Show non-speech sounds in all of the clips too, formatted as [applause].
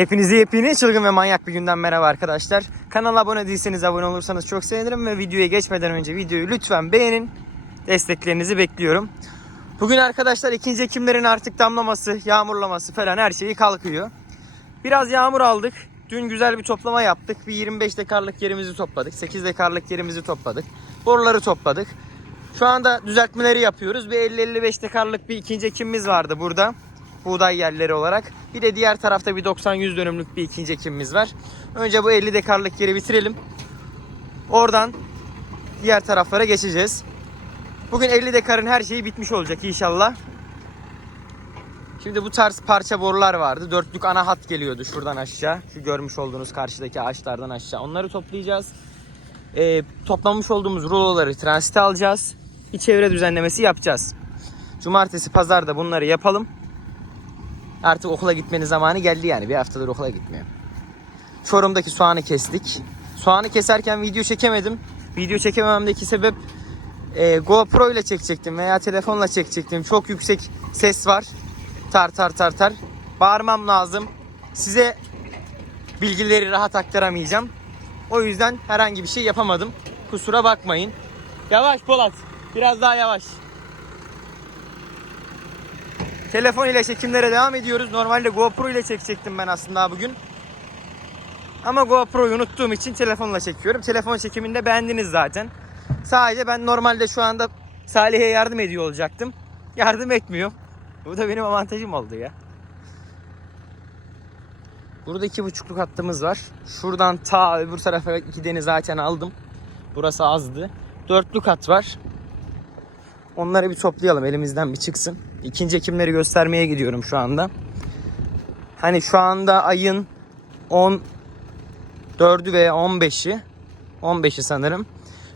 Hepinize yepyeni çılgın ve manyak bir günden merhaba arkadaşlar. Kanala abone değilseniz abone olursanız çok sevinirim ve videoya geçmeden önce videoyu lütfen beğenin. Desteklerinizi bekliyorum. Bugün arkadaşlar ikinci ekimlerin artık damlaması, yağmurlaması falan her şeyi kalkıyor. Biraz yağmur aldık. Dün güzel bir toplama yaptık. Bir 25 dekarlık yerimizi topladık. 8 dekarlık yerimizi topladık. Boruları topladık. Şu anda düzeltmeleri yapıyoruz. Bir 50-55 dekarlık bir ikinci ekimimiz vardı burada. Buğday yerleri olarak. Bir de diğer tarafta bir 90-100 dönümlük bir ikinci ekimimiz var. Önce bu 50 dekarlık yeri bitirelim. Oradan diğer taraflara geçeceğiz. Bugün 50 dekarın her şeyi bitmiş olacak inşallah. Şimdi bu tarz parça borular vardı. Dörtlük ana hat geliyordu şuradan aşağı. Şu görmüş olduğunuz karşıdaki ağaçlardan aşağı. Onları toplayacağız. Ee, toplamış olduğumuz ruloları transite alacağız. Bir çevre düzenlemesi yapacağız. Cumartesi, pazarda bunları yapalım. Artık okula gitmenin zamanı geldi yani. Bir haftadır okula gitmiyor. Çorum'daki soğanı kestik. Soğanı keserken video çekemedim. Video çekemememdeki sebep e, GoPro ile çekecektim veya telefonla çekecektim. Çok yüksek ses var. Tar tar tar tar. Bağırmam lazım. Size bilgileri rahat aktaramayacağım. O yüzden herhangi bir şey yapamadım. Kusura bakmayın. Yavaş Polat. Biraz daha yavaş. Telefon ile çekimlere devam ediyoruz. Normalde GoPro ile çekecektim ben aslında bugün. Ama GoPro'yu unuttuğum için telefonla çekiyorum. Telefon çekiminde beğendiniz zaten. Sadece ben normalde şu anda Salih'e yardım ediyor olacaktım. Yardım etmiyor. Bu da benim avantajım oldu ya. Burada iki buçukluk hattımız var. Şuradan ta öbür tarafa gideni zaten aldım. Burası azdı. Dörtlük hat var. Onları bir toplayalım elimizden bir çıksın. İkinci ekimleri göstermeye gidiyorum şu anda. Hani şu anda ayın 10 4'ü veya 15'i 15'i sanırım.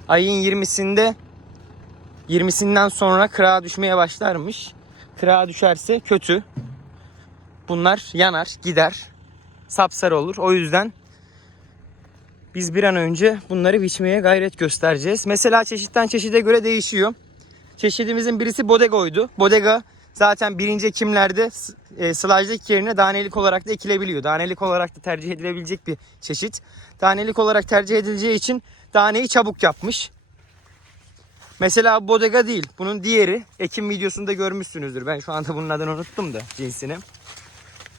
Ayın 20'sinde 20'sinden sonra kırağa düşmeye başlarmış. Kırağa düşerse kötü. Bunlar yanar, gider. Sapsarı olur. O yüzden biz bir an önce bunları biçmeye gayret göstereceğiz. Mesela çeşitten çeşide göre değişiyor. Çeşidimizin birisi bodegoydu. Bodega zaten birinci ekimlerde e, sılajlık yerine danelik olarak da ekilebiliyor. Danelik olarak da tercih edilebilecek bir çeşit. Danelik olarak tercih edileceği için daneyi çabuk yapmış. Mesela bodega değil. Bunun diğeri ekim videosunda görmüşsünüzdür. Ben şu anda bunun adını unuttum da cinsini.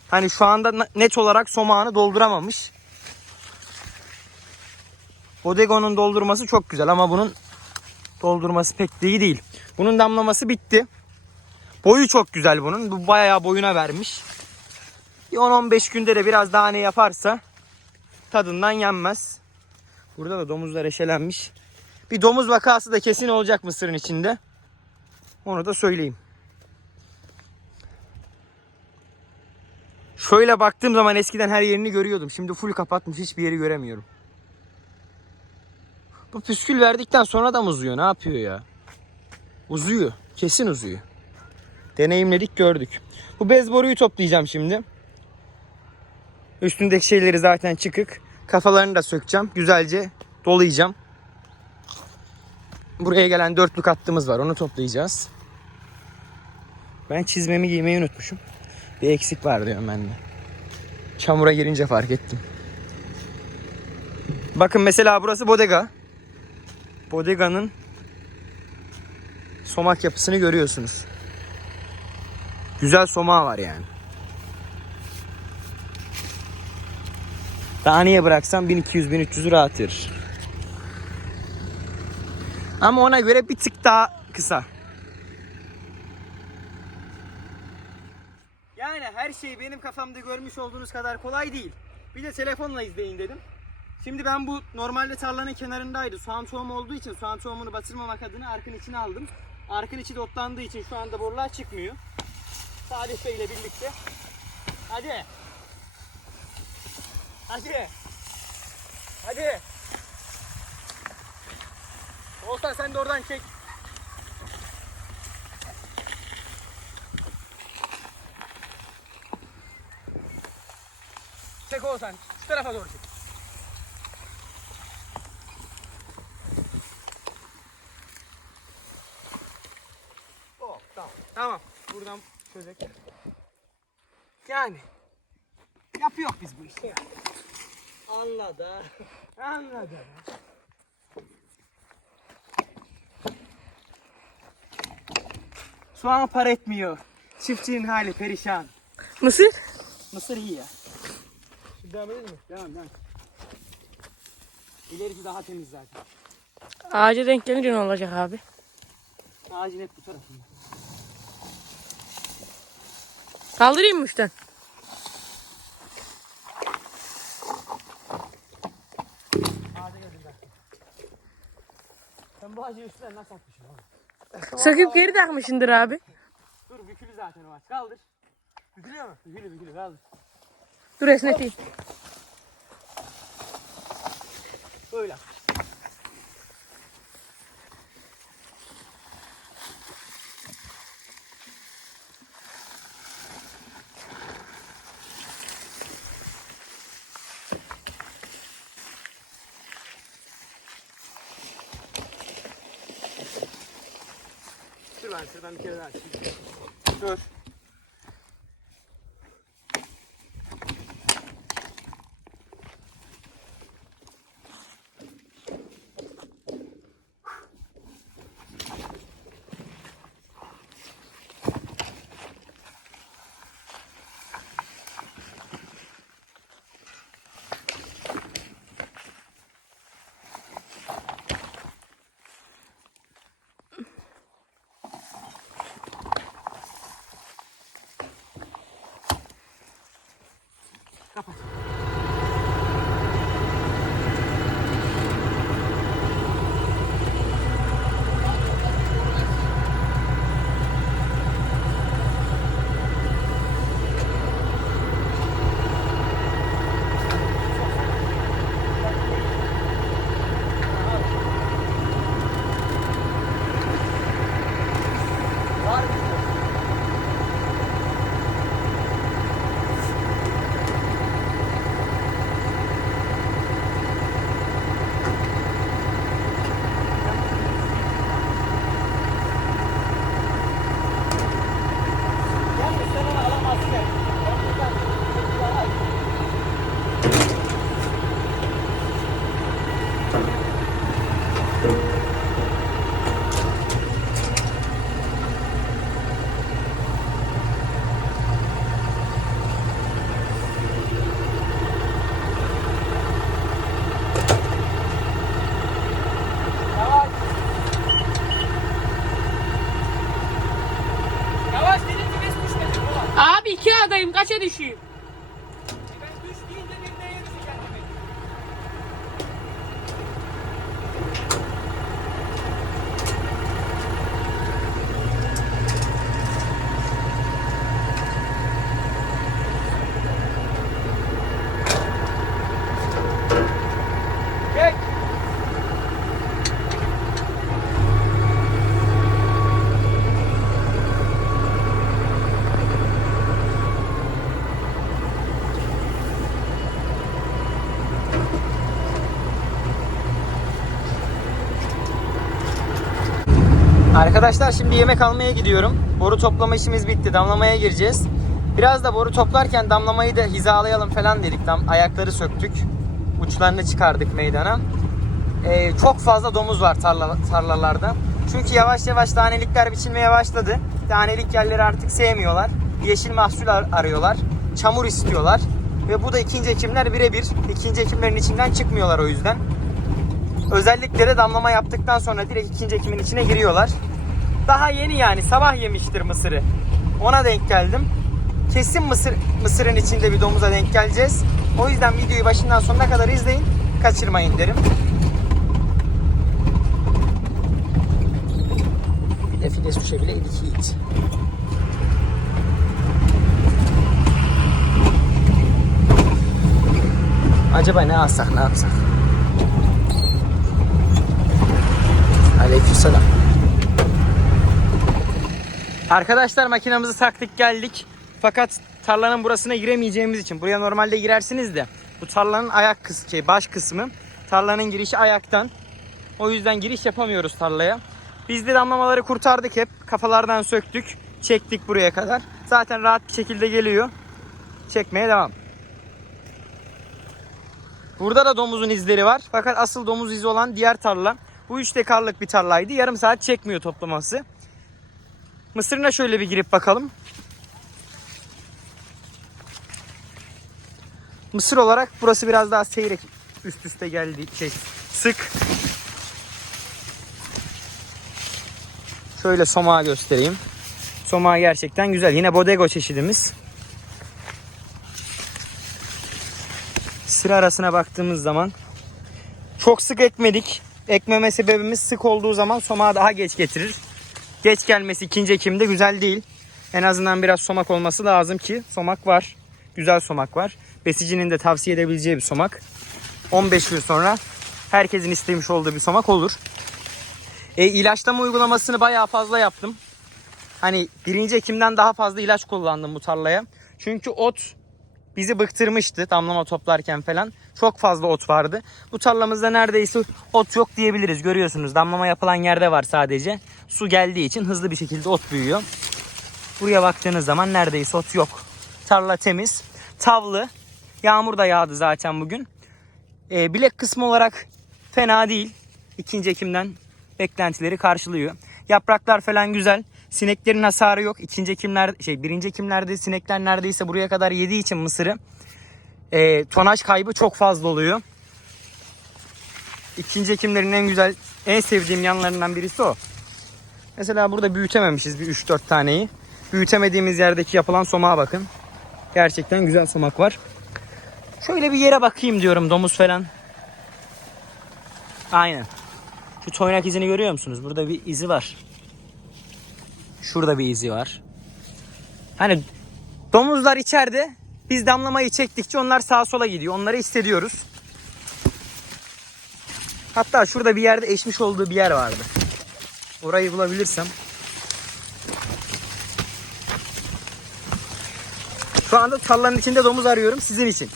Hani şu anda net olarak somağını dolduramamış. Bodego'nun doldurması çok güzel ama bunun doldurması pek de iyi değil. Bunun damlaması bitti. Boyu çok güzel bunun. Bu bayağı boyuna vermiş. Bir 10-15 günde de biraz daha ne yaparsa tadından yenmez. Burada da domuzlar eşelenmiş. Bir domuz vakası da kesin olacak mısırın içinde. Onu da söyleyeyim. Şöyle baktığım zaman eskiden her yerini görüyordum. Şimdi full kapatmış hiçbir yeri göremiyorum. Bu püskül verdikten sonra da mı uzuyor? Ne yapıyor ya? Uzuyor. Kesin uzuyor. Deneyimledik gördük. Bu bez boruyu toplayacağım şimdi. Üstündeki şeyleri zaten çıkık. Kafalarını da sökeceğim. Güzelce dolayacağım. Buraya gelen dörtlük hattımız var. Onu toplayacağız. Ben çizmemi giymeyi unutmuşum. Bir eksik var diyorum ben de. Çamura girince fark ettim. Bakın mesela burası bodega. Bodeganın somak yapısını görüyorsunuz. Güzel somağı var yani. Taneye bıraksam 1200-1300 rahat verir. Ama ona göre bir tık daha kısa. Yani her şey benim kafamda görmüş olduğunuz kadar kolay değil. Bir de telefonla izleyin dedim. Şimdi ben bu normalde tarlanın kenarındaydı. Soğan tohumu olduğu için soğan tohumunu batırmamak adına arkın içine aldım. Arkın içi dotlandığı için şu anda borular çıkmıyor. Salih Bey ile birlikte. Hadi. Hadi. Hadi. Olsan sen de oradan çek. Çek Oğuzhan. Şu tarafa doğru çek. Oh, tamam. Tamam. Buradan çözek. Yani Yapıyor biz bu işi. Anladı. Anladı. Soğan par etmiyor. Çiftçinin hali perişan. Mısır? Mısır iyi ya. Şimdi devam edelim mi? Devam devam. İlerisi daha temiz zaten. Ağaca denk gelince ne olacak abi? Ağacın hep bu tarafında. Kaldırayım mı uçtan? Sen bu ağacı üstünden nasıl atmışsın oğlum? Söküp geri takmışındır abi. Dur bükülü zaten o ağaç. Kaldır. Bükülüyor mu? Bükülü bükülü kaldır. Dur esneteyim. Böyle. 咱们接着打七 k 这 Rapaz. Düşeyim? Arkadaşlar şimdi yemek almaya gidiyorum. Boru toplama işimiz bitti. Damlamaya gireceğiz. Biraz da boru toplarken damlamayı da hizalayalım falan dedik. Dam ayakları söktük. Uçlarını çıkardık meydana. Ee, çok fazla domuz var tarla, tarlalarda. Çünkü yavaş yavaş tanelikler biçilmeye başladı. Tanelik yerleri artık sevmiyorlar. Yeşil mahsul ar- arıyorlar. Çamur istiyorlar. Ve bu da ikinci ekimler birebir. İkinci ekimlerin içinden çıkmıyorlar o yüzden. Özellikle de damlama yaptıktan sonra direkt ikinci ekimin içine giriyorlar. Daha yeni yani sabah yemiştir mısırı. Ona denk geldim. Kesin mısır mısırın içinde bir domuza denk geleceğiz. O yüzden videoyu başından sonuna kadar izleyin. Kaçırmayın derim. Bir de fide düşebileydik hiç. Acaba ne alsak ne yapsak? Aleykümselam. Arkadaşlar makinamızı taktık geldik. Fakat tarlanın burasına giremeyeceğimiz için buraya normalde girersiniz de bu tarlanın ayak kısmı şey baş kısmı tarlanın girişi ayaktan. O yüzden giriş yapamıyoruz tarlaya. Biz de damlamaları kurtardık hep. Kafalardan söktük. Çektik buraya kadar. Zaten rahat bir şekilde geliyor. Çekmeye devam. Burada da domuzun izleri var. Fakat asıl domuz izi olan diğer tarla. Bu 3 dekarlık bir tarlaydı. Yarım saat çekmiyor toplaması. Mısırına şöyle bir girip bakalım. Mısır olarak burası biraz daha seyrek üst üste geldi şey sık. Şöyle somağı göstereyim. Somağı gerçekten güzel. Yine bodego çeşidimiz. Sıra arasına baktığımız zaman çok sık ekmedik. Ekmeme sebebimiz sık olduğu zaman somağı daha geç getirir. Geç gelmesi ikinci ekimde güzel değil. En azından biraz somak olması lazım ki somak var. Güzel somak var. Besicinin de tavsiye edebileceği bir somak. 15 gün sonra herkesin istemiş olduğu bir somak olur. E, ilaçlama uygulamasını bayağı fazla yaptım. Hani birinci Ekim'den daha fazla ilaç kullandım bu tarlaya. Çünkü ot bizi bıktırmıştı damlama toplarken falan. Çok fazla ot vardı. Bu tarlamızda neredeyse ot yok diyebiliriz. Görüyorsunuz damlama yapılan yerde var sadece. Su geldiği için hızlı bir şekilde ot büyüyor. Buraya baktığınız zaman neredeyse ot yok. Tarla temiz. Tavlı. Yağmur da yağdı zaten bugün. E, bilek kısmı olarak fena değil. 2. Ekim'den beklentileri karşılıyor. Yapraklar falan güzel. Sineklerin hasarı yok. İkinci Ekimler şey birinci Ekimlerde sinekler neredeyse buraya kadar yediği için mısırı e, tonaj kaybı çok fazla oluyor. İkinci Ekimlerin en güzel en sevdiğim yanlarından birisi o. Mesela burada büyütememişiz bir 3-4 taneyi. Büyütemediğimiz yerdeki yapılan somağa bakın. Gerçekten güzel somak var. Şöyle bir yere bakayım diyorum domuz falan. Aynen. Şu toynak izini görüyor musunuz? Burada bir izi var. Şurada bir izi var. Hani domuzlar içeride. Biz damlamayı çektikçe onlar sağa sola gidiyor. Onları hissediyoruz. Hatta şurada bir yerde eşmiş olduğu bir yer vardı. Orayı bulabilirsem. Şu anda tarlanın içinde domuz arıyorum sizin için.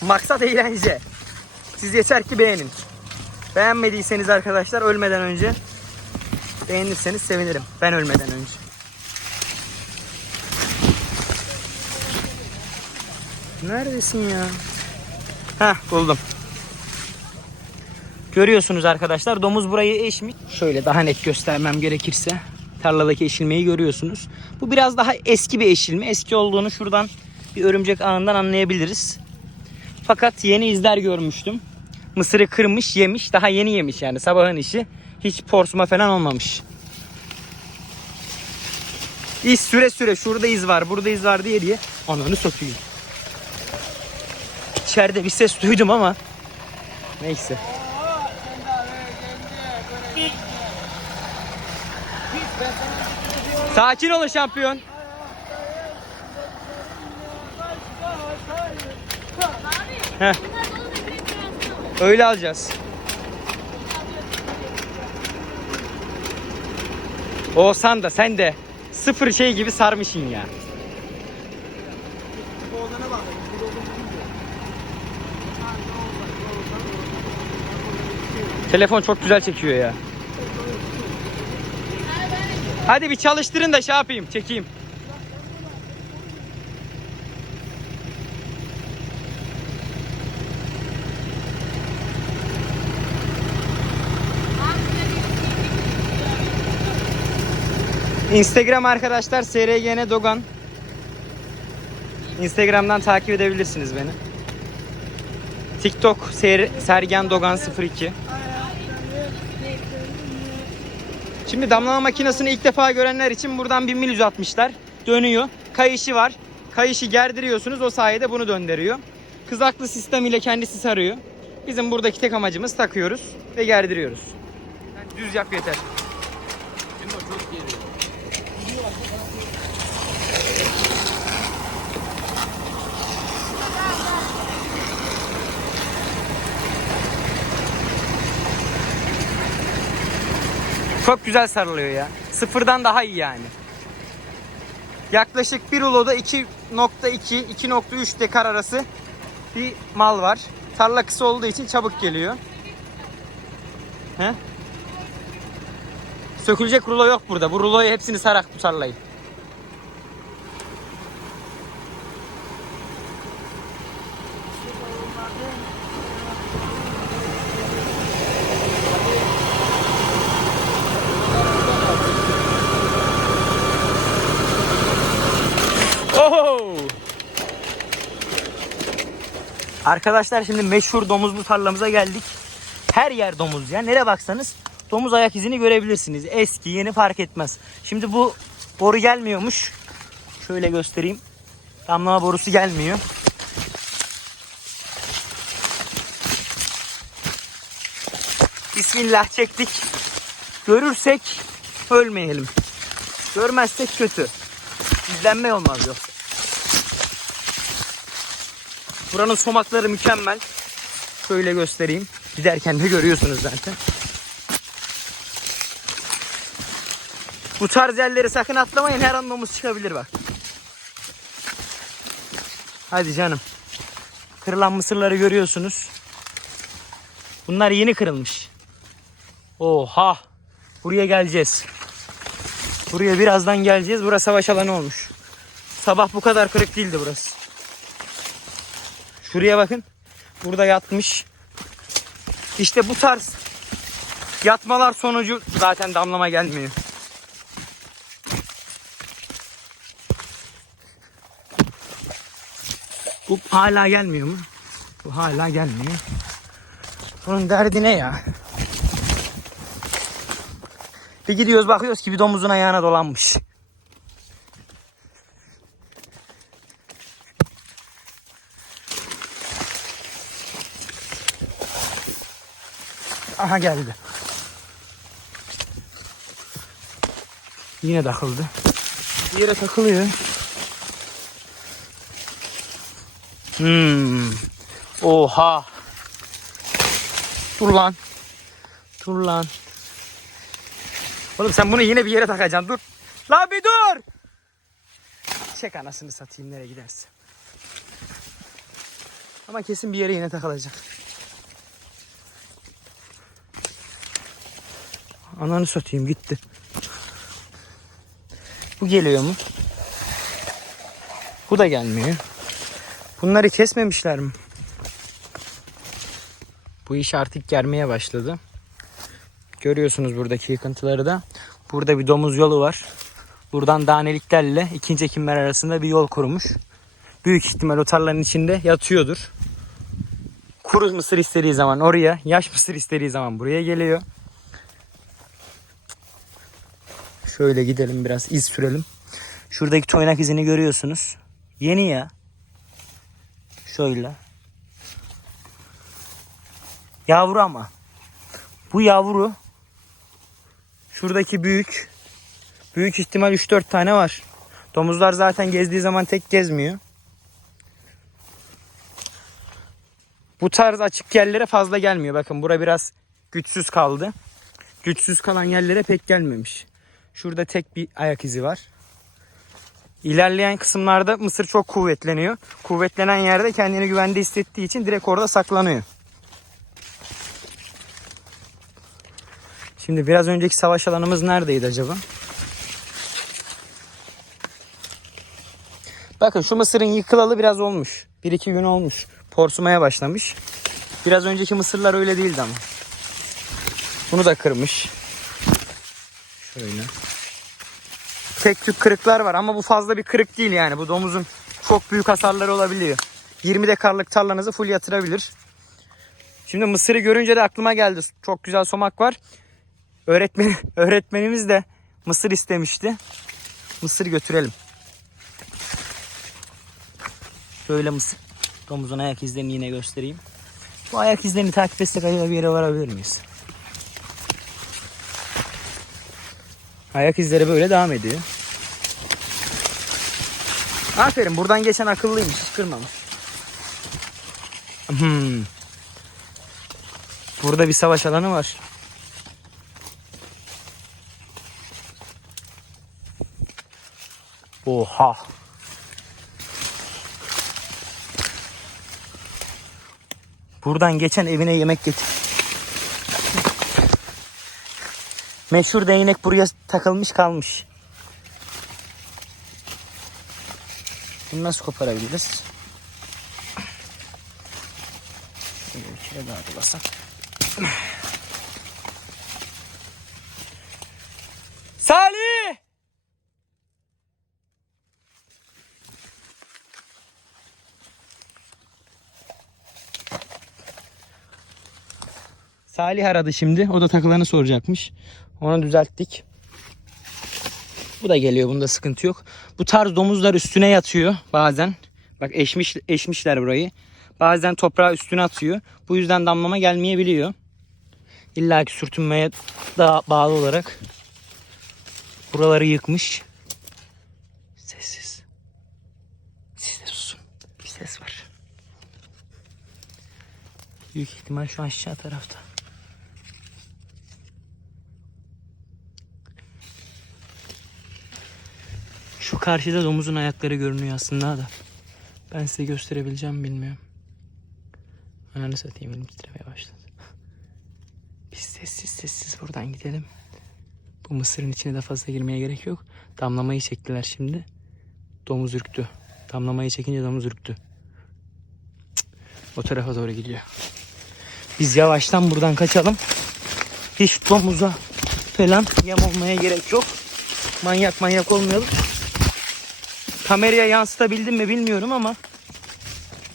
Maksat eğlence. Siz yeter ki beğenin. Beğenmediyseniz arkadaşlar ölmeden önce beğenirseniz sevinirim. Ben ölmeden önce. Neredesin ya? Heh buldum. Görüyorsunuz arkadaşlar domuz burayı eşmiş. Şöyle daha net göstermem gerekirse. Tarladaki eşilmeyi görüyorsunuz. Bu biraz daha eski bir eşilme. Eski olduğunu şuradan bir örümcek ağından anlayabiliriz. Fakat yeni izler görmüştüm. Mısırı kırmış yemiş. Daha yeni yemiş yani sabahın işi. Hiç porsuma falan olmamış. İz süre süre şurada iz var burada iz var diye diye ananı sokayım. İçeride bir ses duydum ama neyse. Sakin olun şampiyon. Öyle alacağız. Oğuzhan da sen de sıfır şey gibi sarmışsın ya. Telefon çok güzel çekiyor ya. Hadi bir çalıştırın da şey yapayım, çekeyim. Instagram arkadaşlar SRGN Dogan. Instagram'dan takip edebilirsiniz beni. TikTok Ser Sergen Dogan 02. Şimdi damlama makinesini ilk defa görenler için buradan bir mil uzatmışlar. Dönüyor. Kayışı var. Kayışı gerdiriyorsunuz. O sayede bunu döndürüyor. Kızaklı sistem ile kendisi sarıyor. Bizim buradaki tek amacımız takıyoruz ve gerdiriyoruz. Yani düz yap yeter. Çok güzel sarılıyor ya. Sıfırdan daha iyi yani. Yaklaşık bir uloda 2.2 2.3 dekar arası bir mal var. Tarla kısa olduğu için çabuk geliyor. He? Sökülecek rulo yok burada. Bu ruloyu hepsini sarak bu tarlayı. Arkadaşlar şimdi meşhur domuzlu tarlamıza geldik. Her yer domuz ya. Nereye baksanız domuz ayak izini görebilirsiniz. Eski, yeni fark etmez. Şimdi bu boru gelmiyormuş. Şöyle göstereyim. Damlama borusu gelmiyor. Bismillah çektik. Görürsek ölmeyelim. Görmezsek kötü. İzlenme olmaz yoksa. Buranın somakları mükemmel. Şöyle göstereyim. Giderken de görüyorsunuz zaten. Bu tarz yerleri sakın atlamayın. Her an domuz çıkabilir bak. Hadi canım. Kırılan mısırları görüyorsunuz. Bunlar yeni kırılmış. Oha. Buraya geleceğiz. Buraya birazdan geleceğiz. Burası savaş alanı olmuş. Sabah bu kadar kırık değildi burası. Şuraya bakın. Burada yatmış. İşte bu tarz yatmalar sonucu zaten damlama gelmiyor. Bu hala gelmiyor mu? Bu hala gelmiyor. Bunun derdi ne ya? Bir gidiyoruz bakıyoruz ki bir domuzun ayağına dolanmış. Aha geldi. Yine takıldı. Bir yere takılıyor. Hmm. Oha. Dur lan. Dur lan. Oğlum sen bunu yine bir yere takacaksın. Dur. La bir dur. Çek anasını satayım nereye gidersin. Ama kesin bir yere yine takılacak. Ananı satayım gitti. Bu geliyor mu? Bu da gelmiyor. Bunları kesmemişler mi? Bu iş artık germeye başladı. Görüyorsunuz buradaki yıkıntıları da. Burada bir domuz yolu var. Buradan daneliklerle ikinci ekimler arasında bir yol kurmuş. Büyük ihtimal o tarlanın içinde yatıyordur. Kuru mısır istediği zaman oraya, yaş mısır istediği zaman buraya geliyor. Şöyle gidelim biraz iz sürelim. Şuradaki toynak izini görüyorsunuz. Yeni ya. Şöyle. Yavru ama. Bu yavru şuradaki büyük. Büyük ihtimal 3-4 tane var. Domuzlar zaten gezdiği zaman tek gezmiyor. Bu tarz açık yerlere fazla gelmiyor. Bakın bura biraz güçsüz kaldı. Güçsüz kalan yerlere pek gelmemiş. Şurada tek bir ayak izi var. İlerleyen kısımlarda mısır çok kuvvetleniyor. Kuvvetlenen yerde kendini güvende hissettiği için direkt orada saklanıyor. Şimdi biraz önceki savaş alanımız neredeydi acaba? Bakın şu mısırın yıkılalı biraz olmuş. 1-2 gün olmuş. Porsumaya başlamış. Biraz önceki mısırlar öyle değildi ama. Bunu da kırmış. Şöyle. Tek tük kırıklar var ama bu fazla bir kırık değil yani. Bu domuzun çok büyük hasarları olabiliyor. 20 dekarlık tarlanızı full yatırabilir. Şimdi mısırı görünce de aklıma geldi. Çok güzel somak var. Öğretmen, [laughs] öğretmenimiz de mısır istemişti. Mısır götürelim. Şöyle mısır. Domuzun ayak izlerini yine göstereyim. Bu ayak izlerini takip etsek acaba bir yere varabilir miyiz? Ayak izleri böyle devam ediyor. Aferin buradan geçen akıllıymış. Hiç kırmamış. Hmm. Burada bir savaş alanı var. Oha. Buradan geçen evine yemek getir. Meşhur değnek buraya takılmış kalmış. Bunu nasıl koparabiliriz? Şöyle bir kere daha dolasak. Salih! Salih aradı şimdi. O da takılarını soracakmış. Onu düzelttik. Bu da geliyor. Bunda sıkıntı yok. Bu tarz domuzlar üstüne yatıyor bazen. Bak eşmiş, eşmişler burayı. Bazen toprağı üstüne atıyor. Bu yüzden damlama gelmeyebiliyor. İlla ki sürtünmeye da bağlı olarak buraları yıkmış. Sessiz. Siz de susun. Bir ses var. Büyük ihtimal şu aşağı tarafta. Şu karşıda domuzun ayakları görünüyor aslında da. Ben size gösterebileceğim bilmiyorum. Ananı satayım elim titremeye başladı. Biz sessiz sessiz buradan gidelim. Bu mısırın içine de fazla girmeye gerek yok. Damlamayı çektiler şimdi. Domuz ürktü. Damlamayı çekince domuz ürktü. Cık, O tarafa doğru gidiyor. Biz yavaştan buradan kaçalım. Hiç domuza falan yem olmaya gerek yok. Manyak manyak olmayalım. Kameraya yansıtabildim mi bilmiyorum ama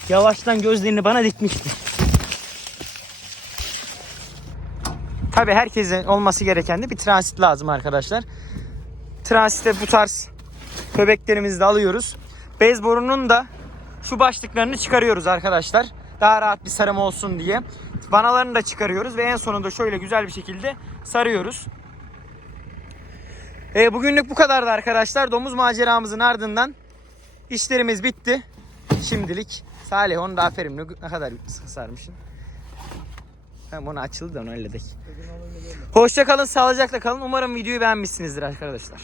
yavaştan gözlerini bana dikmişti. Tabi herkesin olması gereken de bir transit lazım arkadaşlar. Transitte bu tarz köpeklerimizi de alıyoruz. Bez borunun da şu başlıklarını çıkarıyoruz arkadaşlar. Daha rahat bir sarım olsun diye. Vanalarını da çıkarıyoruz ve en sonunda şöyle güzel bir şekilde sarıyoruz. E, bugünlük bu kadardı arkadaşlar. Domuz maceramızın ardından işlerimiz bitti. Şimdilik. Salih onu da aferin. Ne ne kadar sıkı sarmışsın. Hem onu açıldı da onu halledek. Hoşça kalın, sağlıcakla kalın. Umarım videoyu beğenmişsinizdir arkadaşlar.